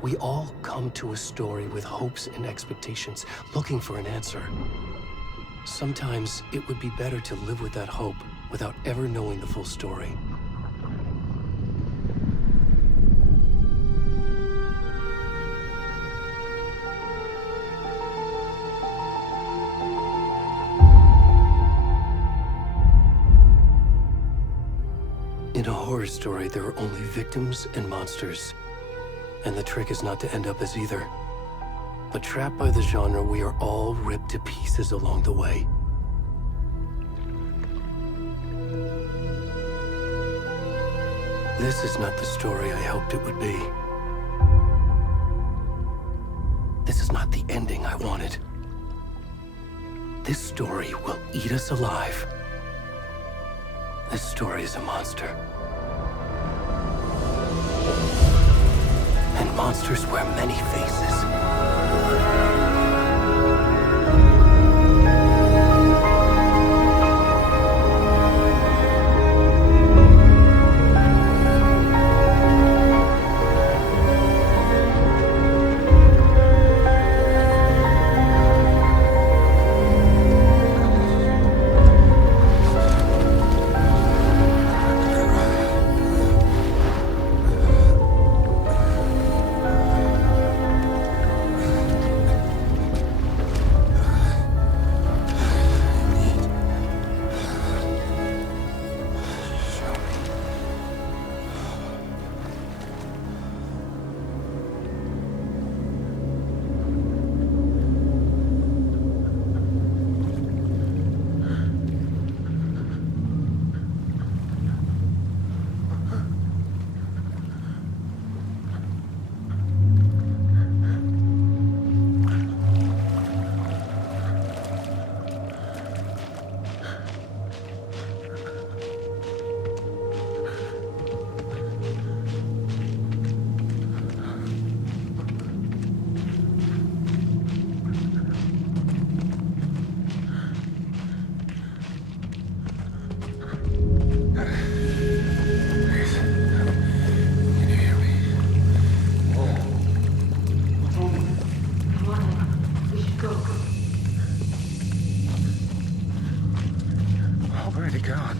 We all come to a story with hopes and expectations, looking for an answer. Sometimes it would be better to live with that hope without ever knowing the full story. In a horror story, there are only victims and monsters. And the trick is not to end up as either. But trapped by the genre, we are all ripped to pieces along the way. This is not the story I hoped it would be. This is not the ending I wanted. This story will eat us alive. This story is a monster. And monsters wear many faces. Already gone.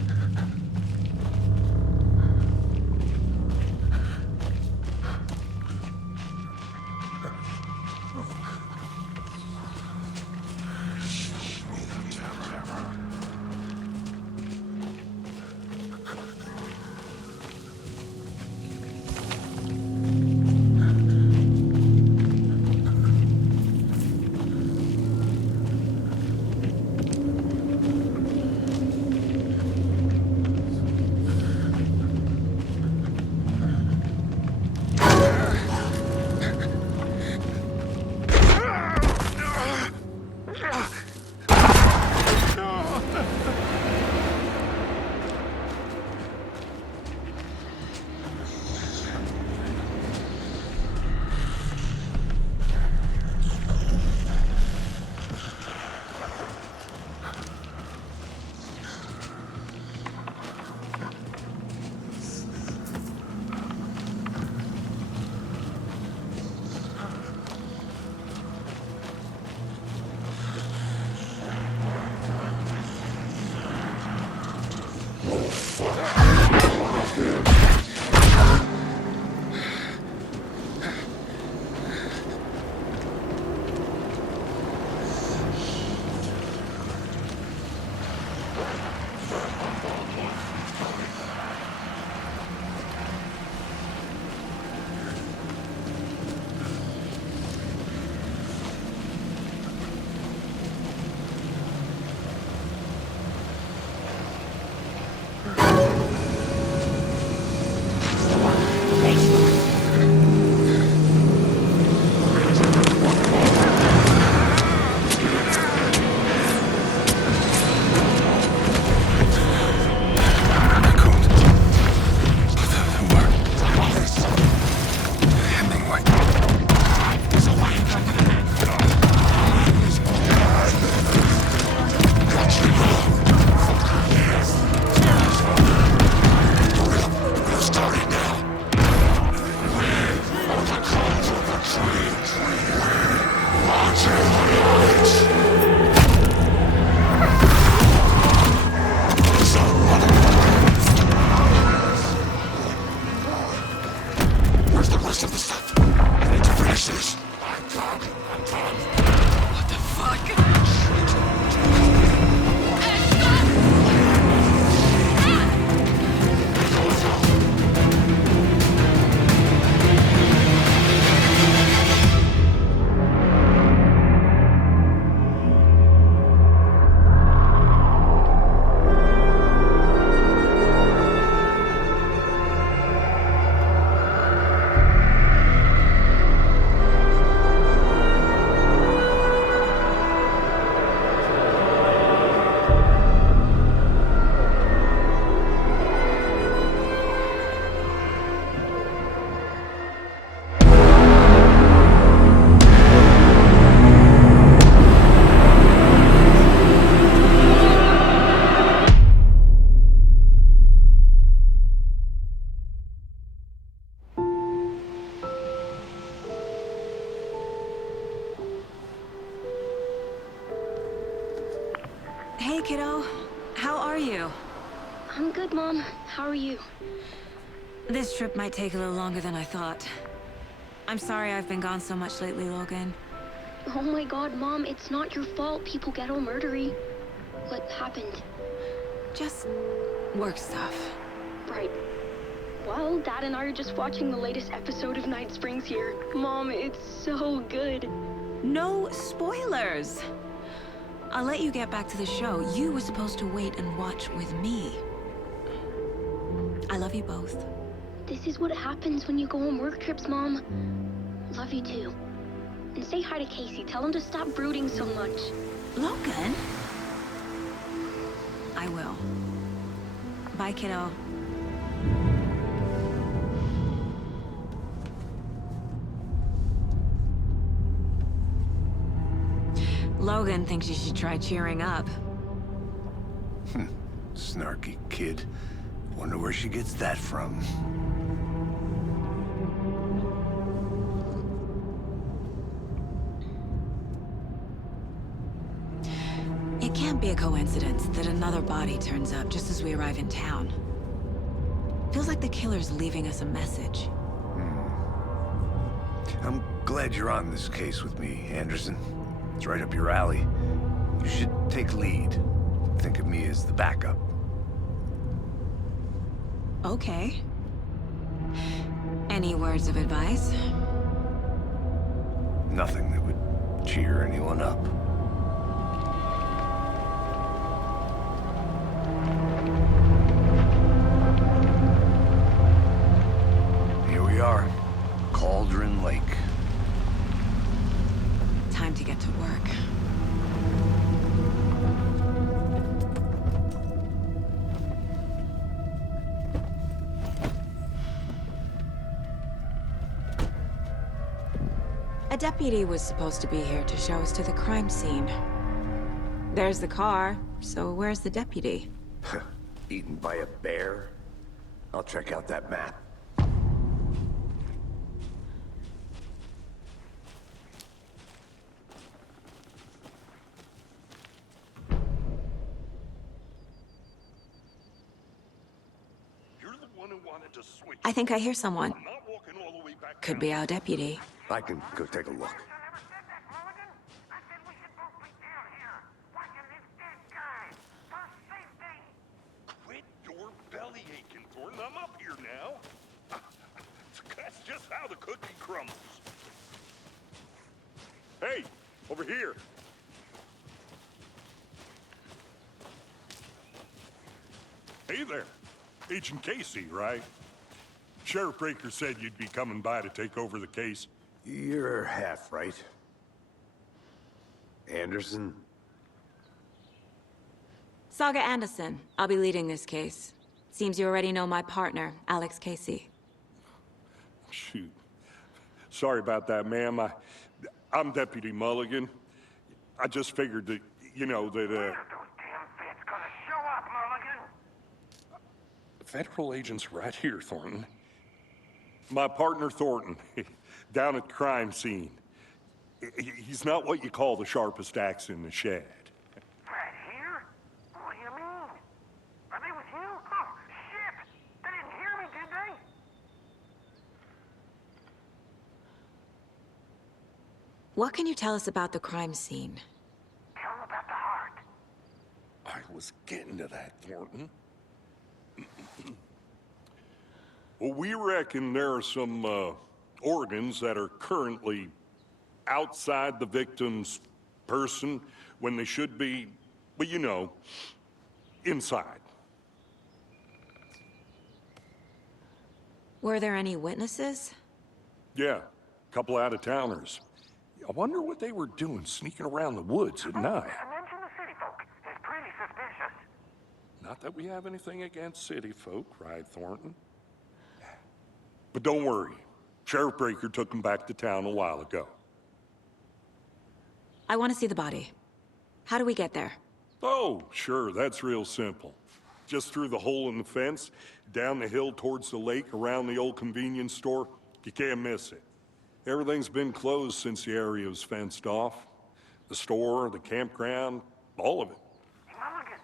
Hey, kiddo. How are you? I'm good, Mom. How are you? This trip might take a little longer than I thought. I'm sorry I've been gone so much lately, Logan. Oh my god, Mom, it's not your fault people get all murdery. What happened? Just work stuff. Right. Well, Dad and I are just watching the latest episode of Night Springs here. Mom, it's so good. No spoilers! I'll let you get back to the show. You were supposed to wait and watch with me. I love you both. This is what happens when you go on work trips, Mom. Love you too. And say hi to Casey. Tell him to stop brooding so much. Logan? I will. Bye, kiddo. Logan thinks you should try cheering up. Snarky kid. Wonder where she gets that from. It can't be a coincidence that another body turns up just as we arrive in town. Feels like the killer's leaving us a message. I'm glad you're on this case with me, Anderson. It's right up your alley. You should take lead. Think of me as the backup. Okay. Any words of advice? Nothing that would cheer anyone up. Here we are. Cauldron Lake. Time to get to work. A deputy was supposed to be here to show us to the crime scene. There's the car, so where's the deputy? Eaten by a bear? I'll check out that map. I think I hear someone. Could be our deputy. I can go take a look. Quit your belly aching, Thornton. I'm up here now. That's just how the cookie crumbles. Hey, over here. Hey there. Agent Casey, right? Sheriff Breaker said you'd be coming by to take over the case. You're half right. Anderson? Saga Anderson. I'll be leading this case. Seems you already know my partner, Alex Casey. Shoot. Sorry about that, ma'am. I'm Deputy Mulligan. I just figured that, you know, that, When are those damn feds gonna show up, Mulligan? federal agent's right here, Thornton. My partner, Thornton, down at the crime scene. He's not what you call the sharpest axe in the shed. Right here? What do you mean? Are they with you? Oh, shit! They didn't hear me, did they? What can you tell us about the crime scene? Tell them about the heart. I was getting to that, Thornton. Well, we reckon there are some organs that are currently outside the victim's person when they should be, well, you know, inside. Were there any witnesses? Yeah, a couple out-of-towners. I wonder what they were doing sneaking around the woods at night. Mention the city folk. It's pretty suspicious. Not that we have anything against city folk, right, Thornton? But don't worry. Sheriff Breaker took him back to town a while ago. I want to see the body. How do we get there? Oh, sure, that's real simple. Just through the hole in the fence, down the hill towards the lake, around the old convenience store. You can't miss it. Everything's been closed since the area was fenced off. The store, the campground, all of it. Mulligan,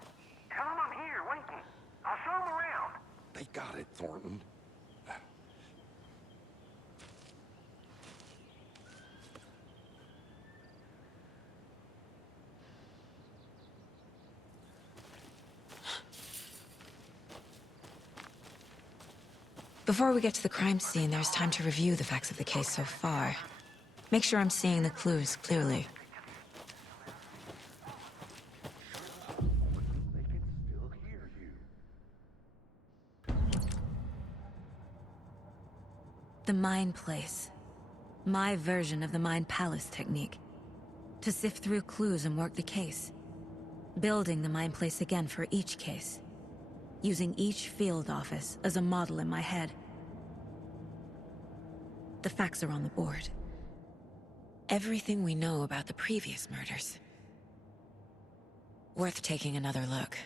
got it, Thornton. Before we get to the crime scene, there's time to review the facts of the case so far. Make sure I'm seeing the clues clearly. The Mind Place. My version of the Mind Palace technique. To sift through clues and work the case. Building the Mind Place again for each case. Using each field office as a model in my head. The facts are on the board. Everything we know about the previous murders. Worth taking another look.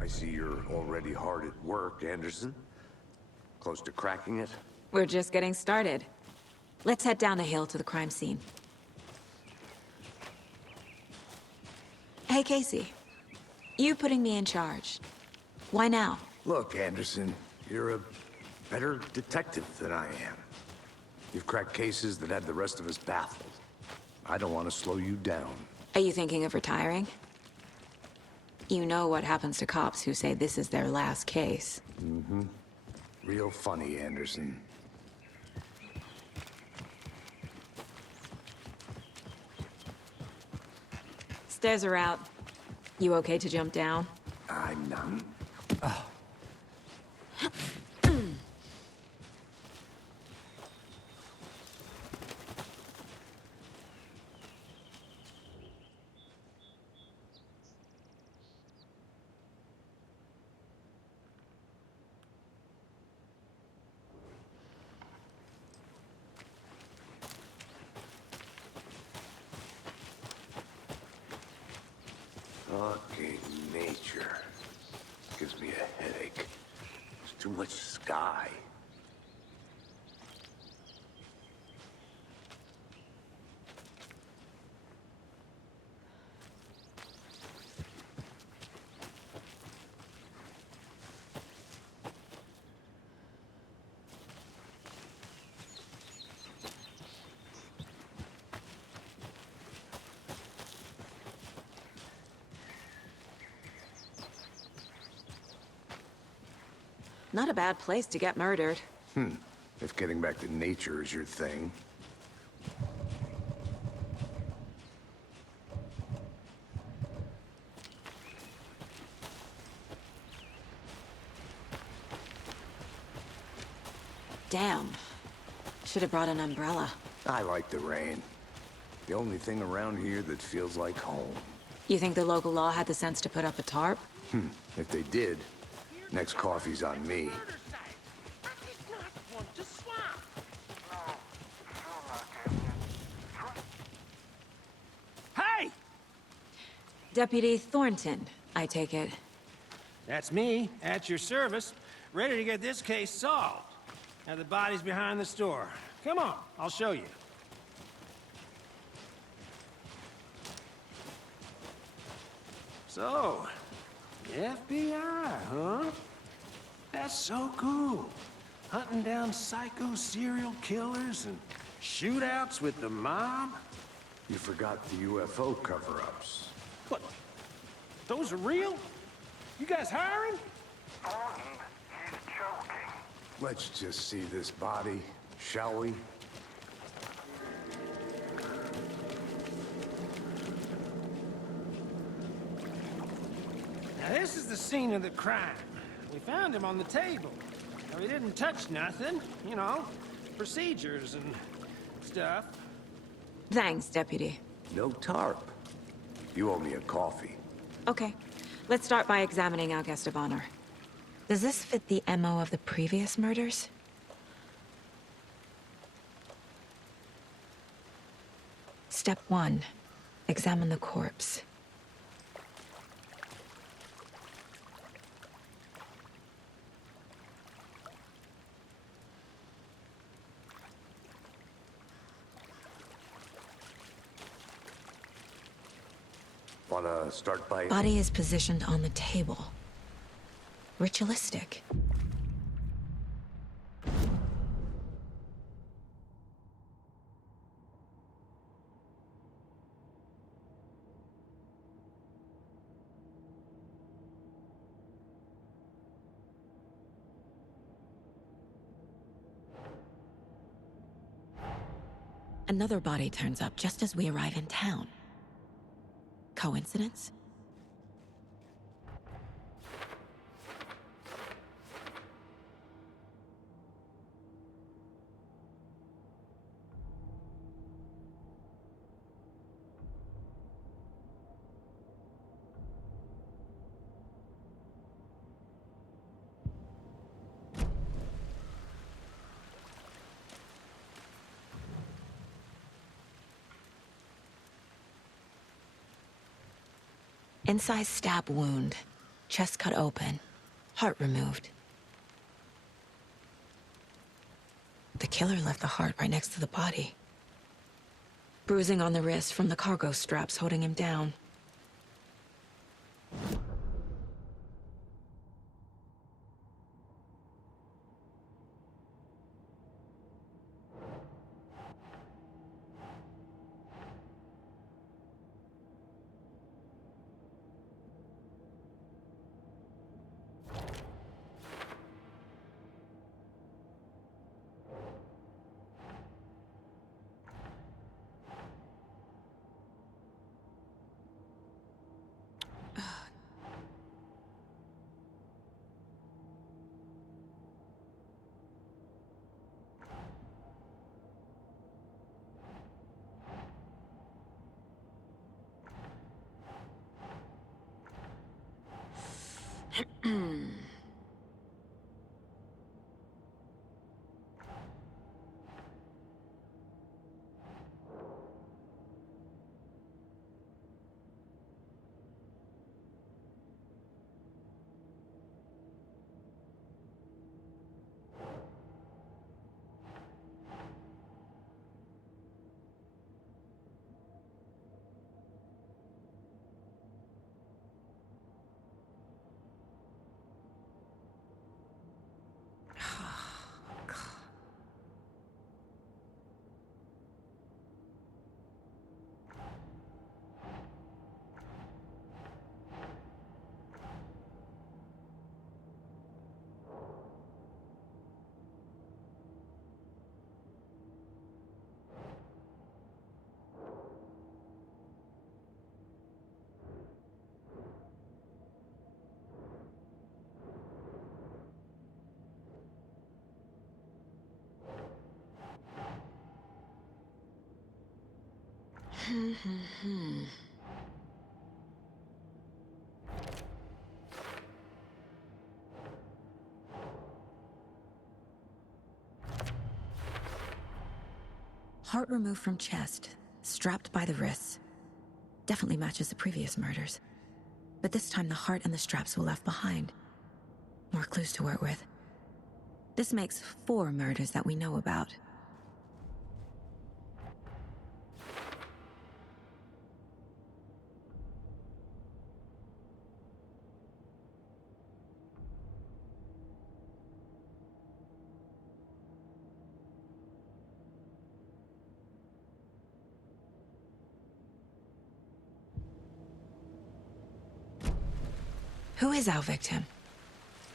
I see you're already hard at work, Anderson. Close to cracking it? We're just getting started. Let's head down the hill to the crime scene. Hey, Casey. You putting me in charge. Why now? Look, Anderson, you're a better detective than I am. You've cracked cases that had the rest of us baffled. I don't want to slow you down. Are you thinking of retiring? You know what happens to cops who say this is their last case. Mm-hmm. Real funny, Anderson. Stairs are out. You okay to jump down? I'm not. Fucking nature. Gives me a headache. There's too much sky. Not a bad place to get murdered. If getting back to nature is your thing. Damn. Should have brought an umbrella. I like the rain. The only thing around here that feels like home. You think the local law had the sense to put up a tarp? If they did, next coffee's on me. Hey! Deputy Thornton, I take it. That's me, at your service, ready to get this case solved. Now the body's behind the store. Come on, I'll show you. So, the FBI, huh? That's so cool. Hunting down psycho serial killers and shootouts with the mob? You forgot the UFO cover-ups. What? Those are real? You guys hiring? Thornton, he's joking. Let's just see this body, shall we? Now, this is the scene of the crime. We found him on the table. Now, he didn't touch nothing, you know, procedures and stuff. Thanks, Deputy. No tarp. You owe me a coffee. Okay, let's start by examining our guest of honor. Does this fit the MO of the previous murders? Step 1. Examine the corpse. Wanna start by... Body is positioned on the table. Ritualistic. Another body turns up just as we arrive in town. Coincidence? Incised stab wound. Chest cut open. Heart removed. The killer left the heart right next to the body. Bruising on the wrist from the cargo straps holding him down. Heart removed from chest, strapped by the wrists. Definitely matches the previous murders. But this time the heart and the straps were left behind. More clues to work with. This makes 4 murders that we know about. Who is our victim?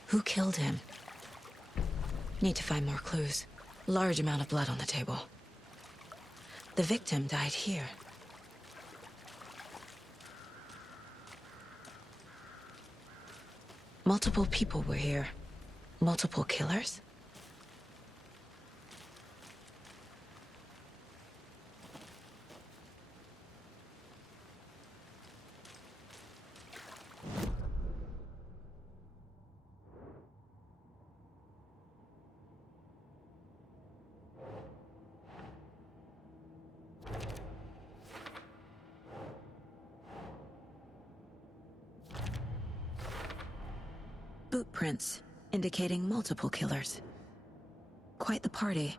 Who killed him? Need to find more clues. Large amount of blood on the table. The victim died here. Multiple people were here. Multiple killers? Boot prints, indicating multiple killers. Quite the party.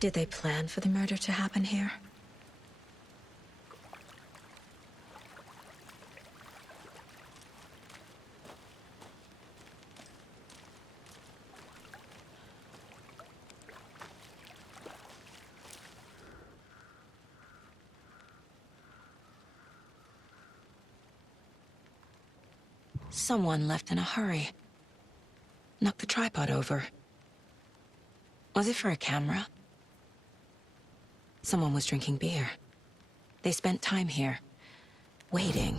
Did they plan for the murder to happen here? Someone left in a hurry. Knocked the tripod over. Was it for a camera? Someone was drinking beer. They spent time here, waiting.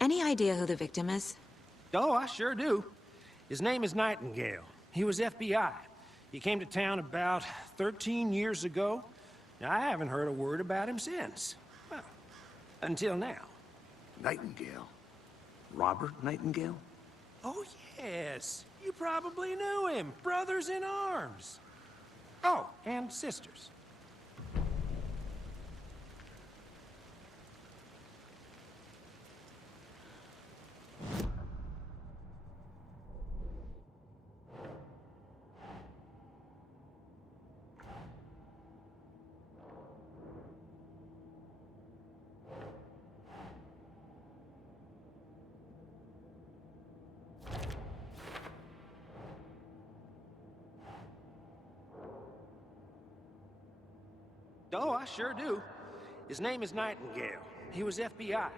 Any idea who the victim is? Oh, I sure do. His name is Nightingale. He was FBI. He came to town about 13 years ago. I haven't heard a word about him since. Well, until now. Nightingale? Robert Nightingale? Oh, yes. You probably knew him. Brothers in arms. Oh, and sisters. Oh, I sure do. His name is Nightingale. He was FBI.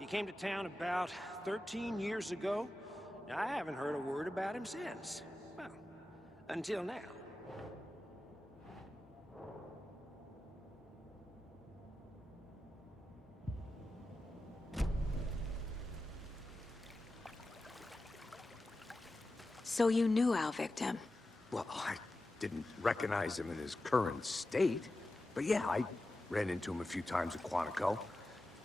He came to town about 13 years ago. I haven't heard a word about him since. Well, until now. So you knew our victim? Well, I didn't recognize him in his current state. But yeah, I ran into him a few times at Quantico.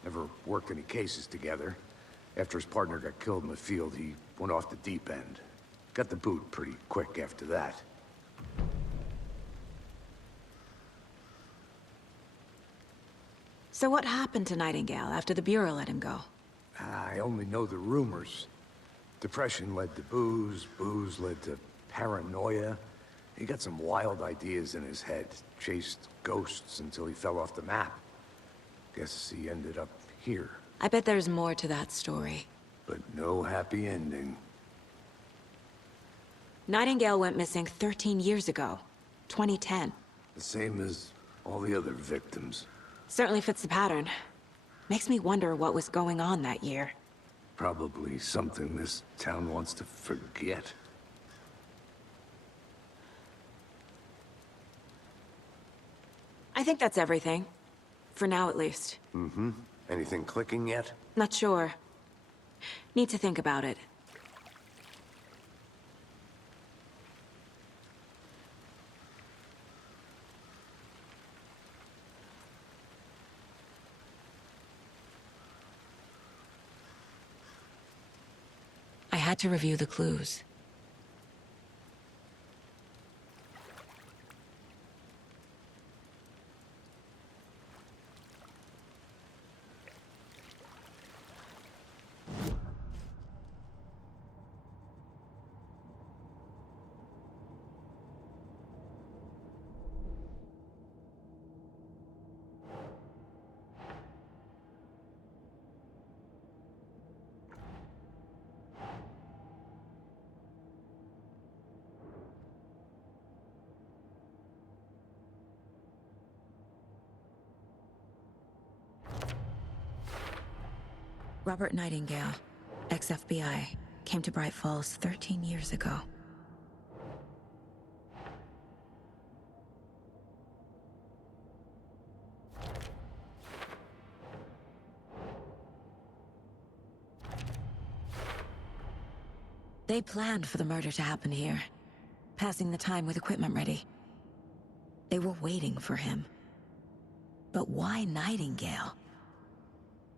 Never worked any cases together. After his partner got killed in the field, he went off the deep end. Got the boot pretty quick after that. So what happened to Nightingale after the Bureau let him go? I only know the rumors. Depression led to booze, booze led to paranoia. He got some wild ideas in his head, chased ghosts until he fell off the map. Guess he ended up here, I bet there's more to that story. but no happy ending. Nightingale went missing 13 years ago, 2010. The same as all the other victims. Certainly fits the pattern. Makes me wonder what was going on that year. Probably something this town wants to forget. I think that's everything. For now, at least. Mm-hmm. Anything clicking yet? Not sure. Need to think about it. I had to review the clues. Robert Nightingale, ex-FBI, came to Bright Falls 13 years ago. They planned for the murder to happen here, passing the time with equipment ready. They were waiting for him. But why Nightingale?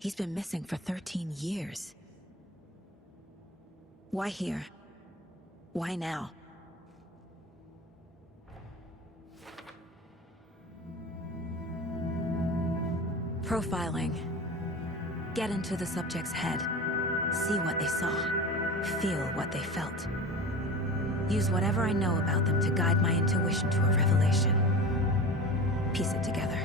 He's been missing for 13 years. Why here? Why now? Profiling. Get into the subject's head. See what they saw. Feel what they felt. Use whatever I know about them to guide my intuition to a revelation. Piece it together.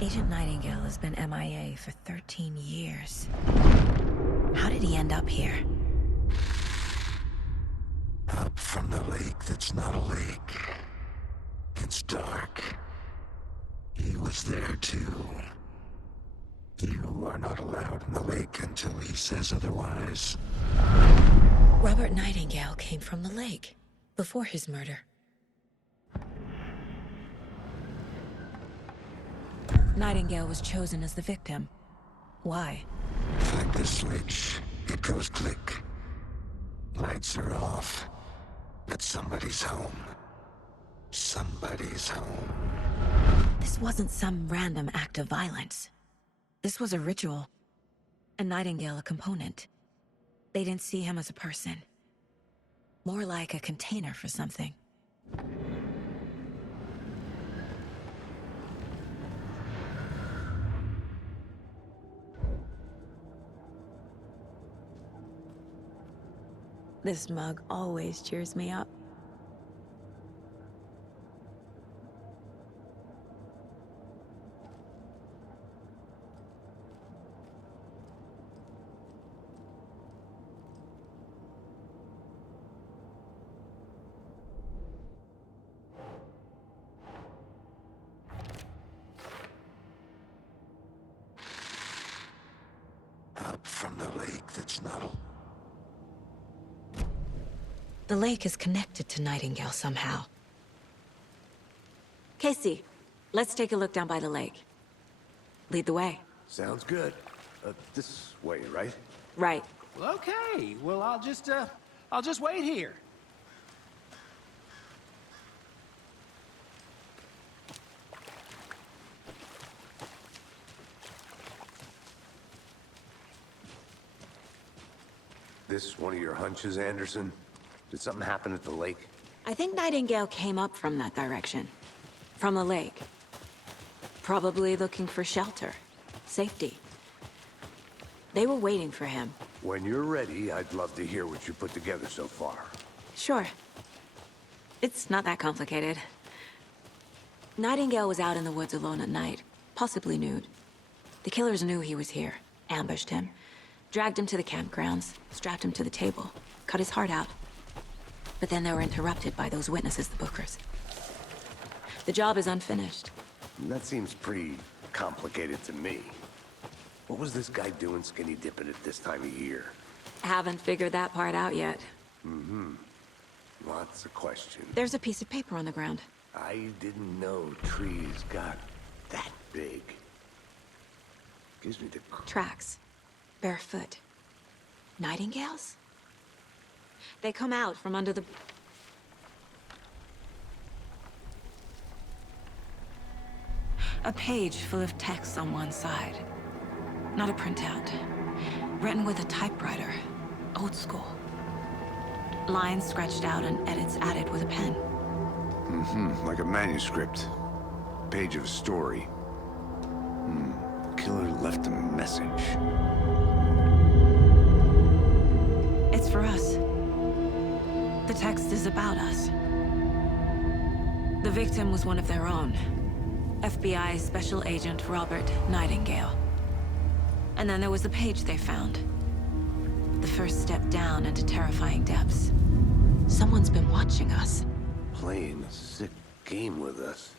Agent Nightingale has been MIA for 13 years. How did he end up here? Up from the lake that's not a lake. It's dark. He was there too. You are not allowed in the lake until he says otherwise. Robert Nightingale came from the lake, before his murder. Nightingale was chosen as the victim. Why? Flick the switch. It goes click. Lights are off. But somebody's home. Somebody's home. This wasn't some random act of violence. This was a ritual. And Nightingale a component. They didn't see him as a person. More like a container for something. This mug always cheers me up. Up from the lake that's not a... The lake is connected to Nightingale somehow. Casey, let's take a look down by the lake. Lead the way. Sounds good. This way, right? Right. Well, okay. Well, I'll just wait here. This one of your hunches, Anderson? Did something happen at the lake? I think Nightingale came up from that direction. From the lake. Probably looking for shelter. Safety. They were waiting for him. When you're ready, I'd love to hear what you put together so far. Sure. It's not that complicated. Nightingale was out in the woods alone at night, possibly nude. The killers knew he was here, ambushed him, dragged him to the campgrounds, strapped him to the table, cut his heart out. But then they were interrupted by those witnesses, the Bookers. The job is unfinished. That seems pretty complicated to me. What was this guy doing skinny dipping at this time of year? Haven't figured that part out yet. Lots of questions. There's a piece of paper on the ground. I didn't know trees got that big. Gives me the... Tracks. Barefoot. Nightingales? They come out from under the... A page full of text on one side. Not a printout. Written with a typewriter. Old school. Lines scratched out and edits added with a pen. Like a manuscript. Page of a story. Killer left a message. It's for us. The text is about us. The victim was one of their own. FBI Special Agent Robert Nightingale. And then there was the page they found. the first step down into terrifying depths. Someone's been watching us. Playing a sick game with us.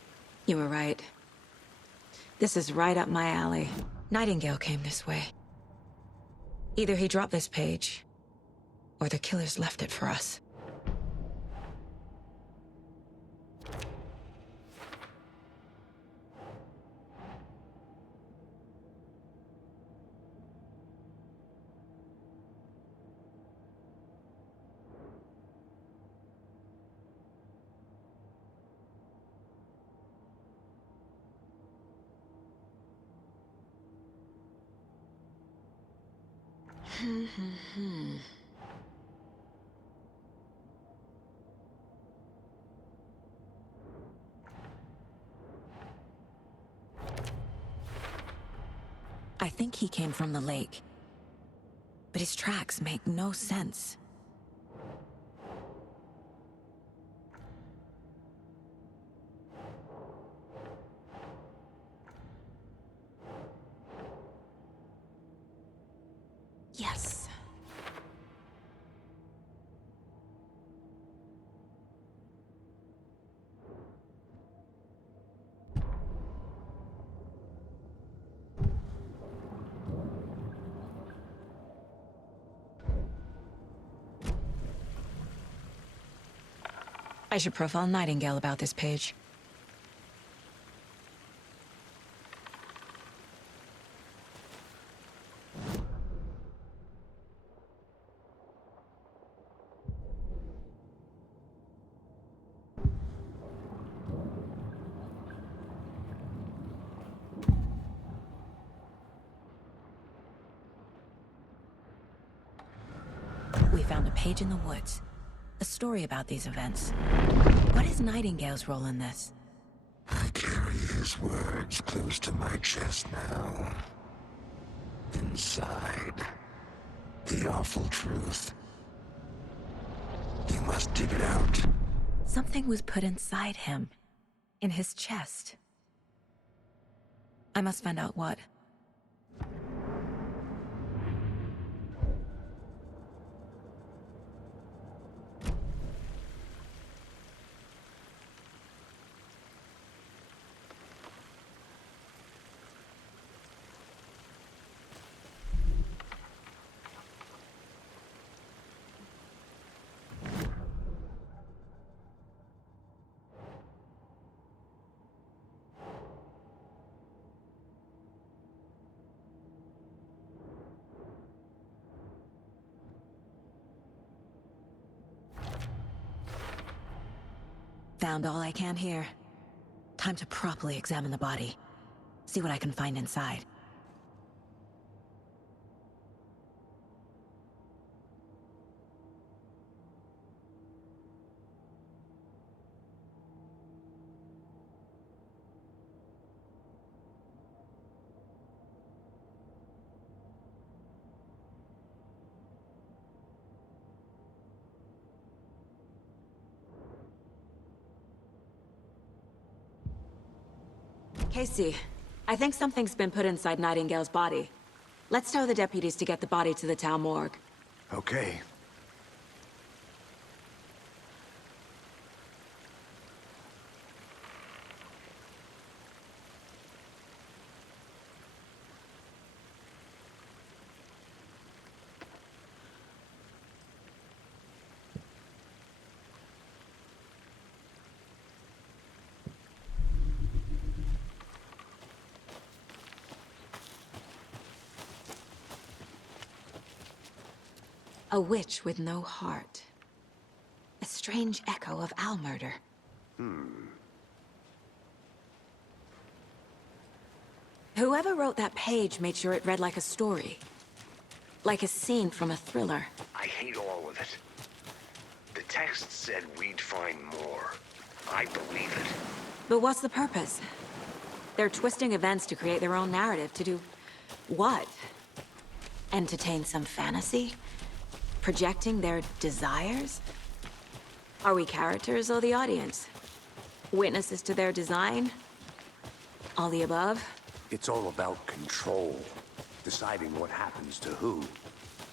You were right. This is right up my alley. Nightingale came this way. Either he dropped this page, or the killers left it for us. I think he came from the lake. But his tracks make no sense. Yes. I should profile Nightingale about this page. We found a page in the woods. A story about these events. What is Nightingale's role in this? I carry his words close to my chest now. Inside, the awful truth. You must dig it out. Something was put inside him. In his chest. I must find out what. Found all I can here. Time to properly examine the body. See what I can find inside. Casey, I think something's been put inside Nightingale's body. Let's tell the deputies to get the body to the town morgue. Okay. A witch with no heart. A strange echo of owl murder. Whoever wrote that page made sure it read like a story. Like a scene from a thriller. I hate all of it. The text said we'd find more. I believe it. But what's the purpose? They're twisting events to create their own narrative. To do what? Entertain some fantasy? Projecting their desires? Are we characters or the audience? Witnesses to their design? All the above? It's all about control. Deciding what happens to who.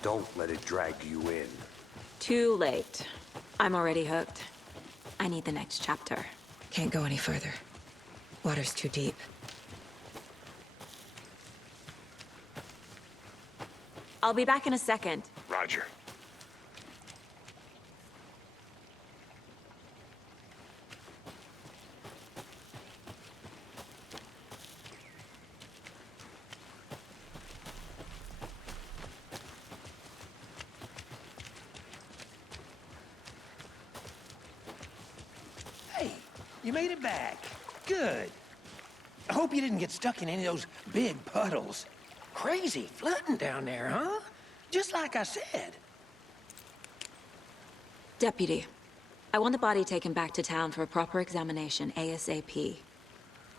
Don't let it drag you in. Too late. I'm already hooked. I need the next chapter. Can't go any further. Water's too deep. I'll be back in a second. Roger. Hey, you made it back. Good. I hope you didn't get stuck in any of those big puddles. Crazy flooding down there, huh? Just like I said. Deputy, I want the body taken back to town for a proper examination, ASAP.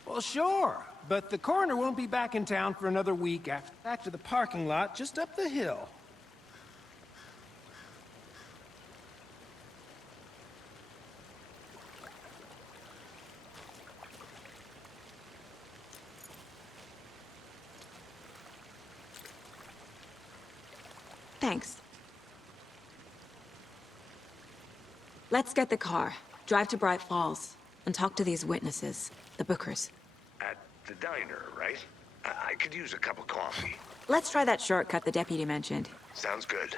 Well, sure. But the coroner won't be back in town for another week after back to the parking lot just up the hill. Thanks. Let's get the car, drive to Bright Falls, and talk to these witnesses, the Bookers. At the diner, right? I could use a cup of coffee. Let's try that shortcut the deputy mentioned. Sounds good.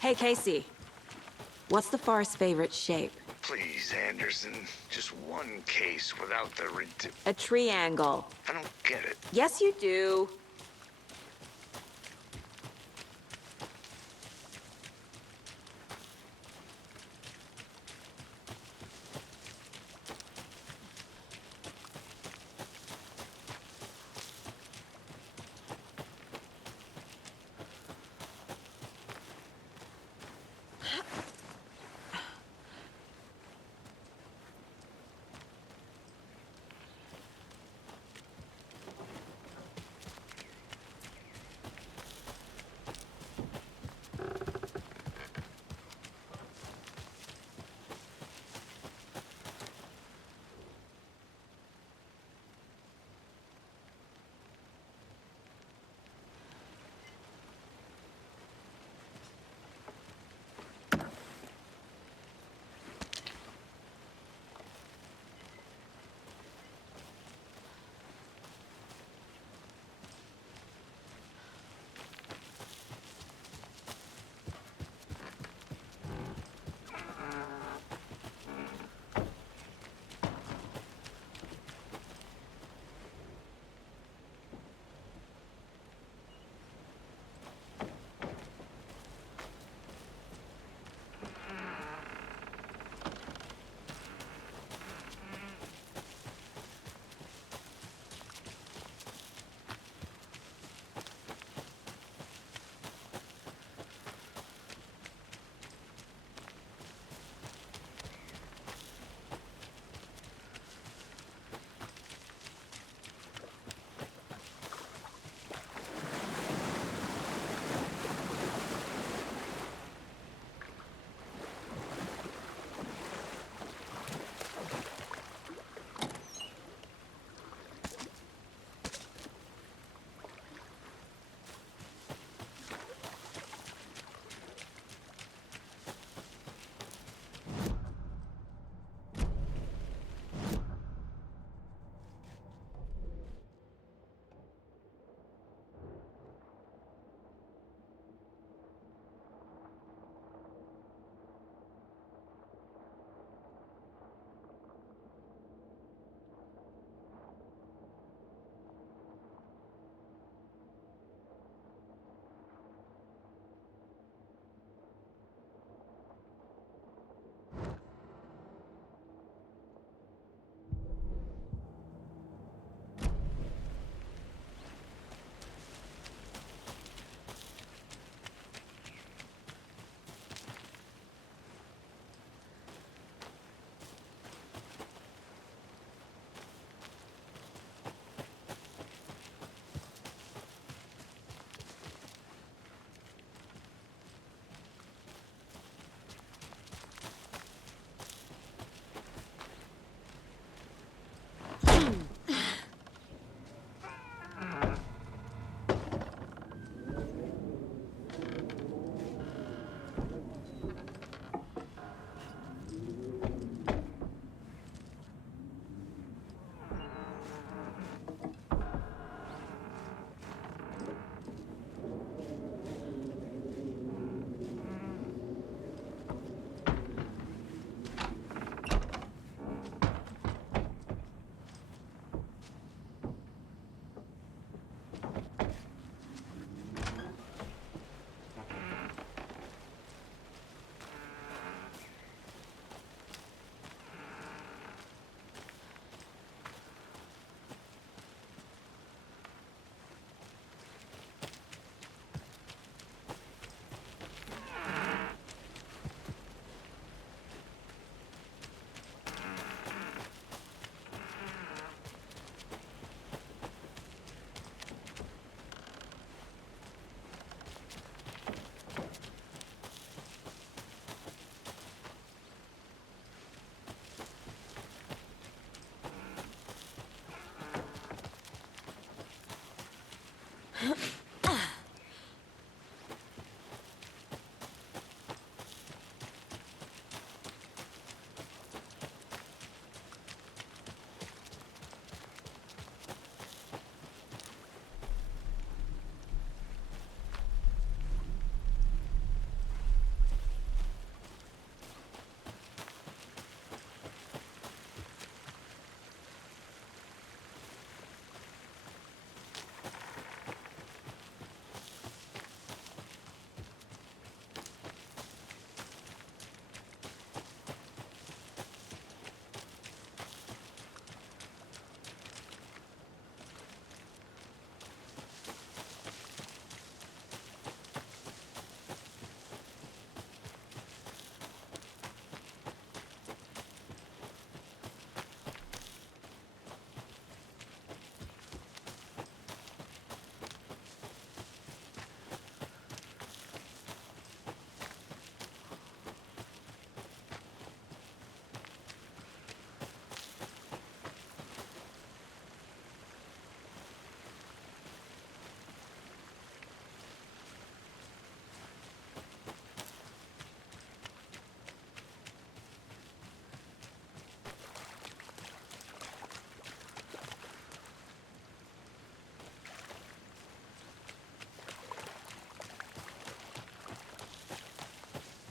Hey, Casey. What's the far's favorite shape? Please, Anderson. Just one case without the A triangle. I don't get it. Yes, you do.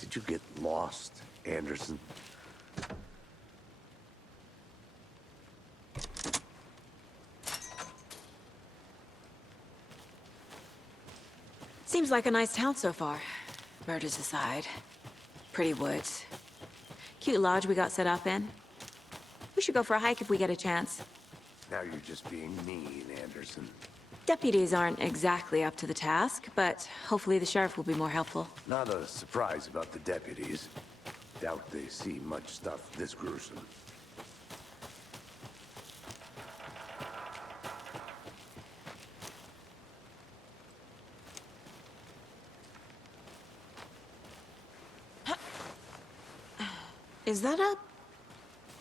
Did you get lost, Anderson? Seems like a nice town so far. Murders aside. Pretty woods. Cute lodge we got set up in. We should go for a hike if we get a chance. Now you're just being mean, Anderson. Deputies aren't exactly up to the task, but hopefully the sheriff will be more helpful. Not a surprise about the deputies. Doubt they see much stuff this gruesome. Is that a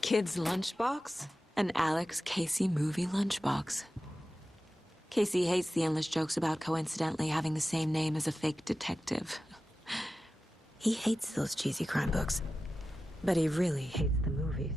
kid's lunchbox? An Alex Casey movie lunchbox. Casey hates the endless jokes about coincidentally having the same name as a fake detective. He hates those cheesy crime books, but he really hates the movies.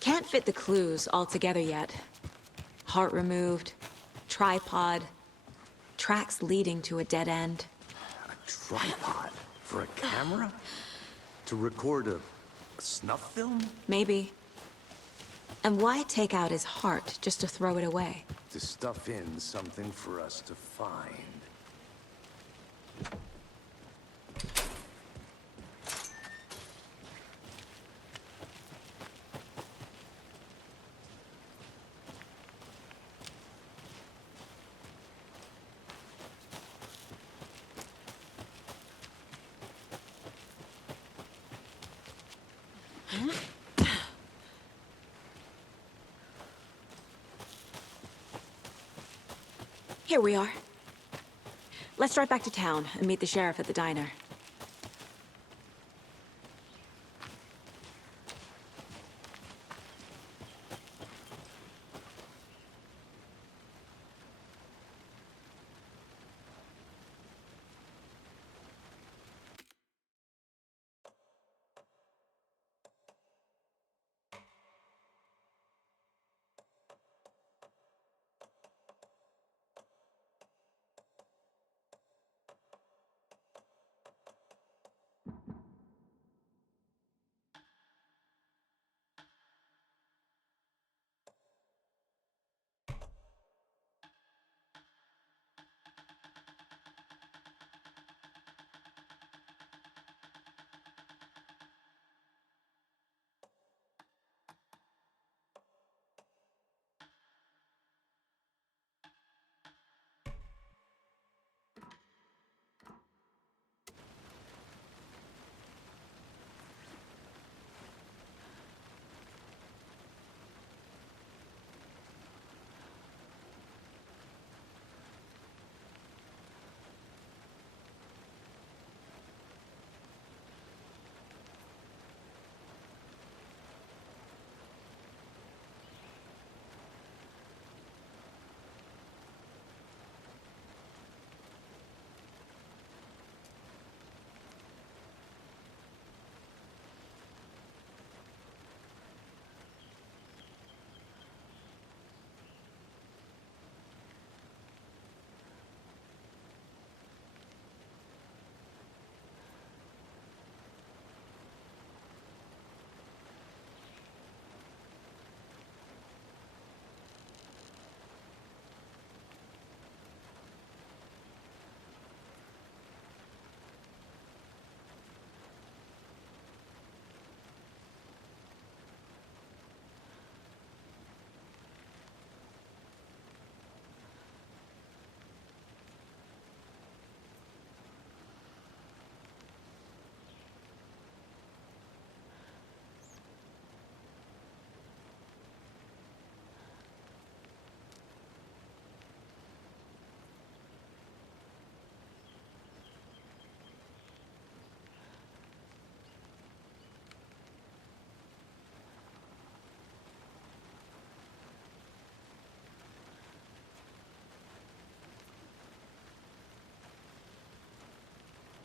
Can't fit the clues all together yet. Heart removed, tripod, tracks leading to a dead end. A tripod? For a camera? To record a snuff film? Maybe. And why take out his heart just to throw it away? To stuff in something for us to find. Here we are. Let's drive back to town and meet the sheriff at the diner.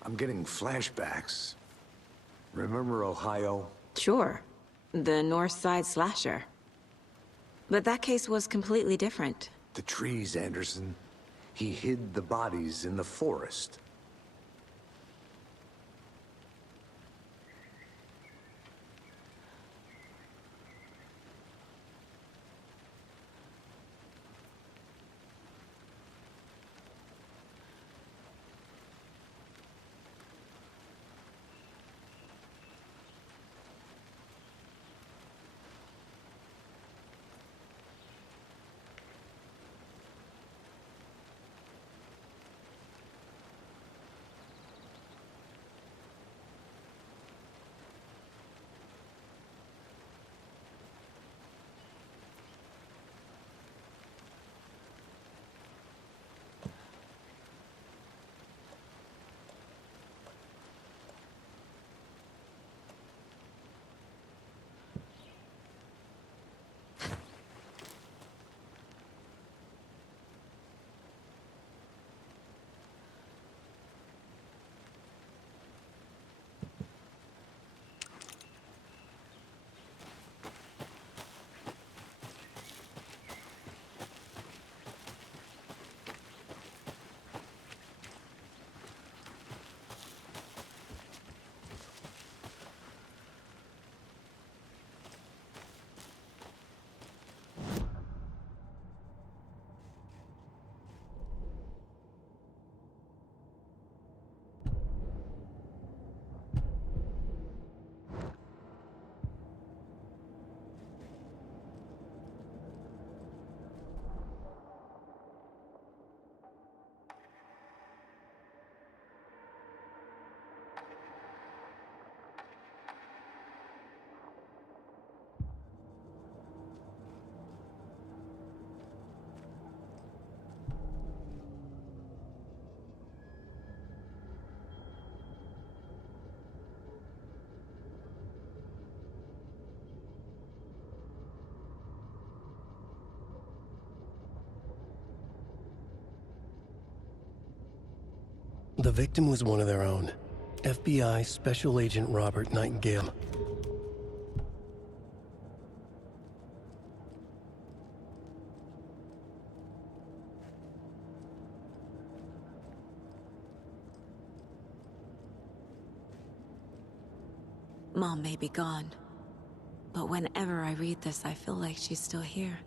I'm getting flashbacks. Remember Ohio? Sure. The North Side slasher. But that case was completely different. The trees, Anderson. He hid the bodies in the forest. The victim was one of their own. FBI Special Agent Robert Nightingale. Mom may be gone, but whenever I read this, I feel like she's still here.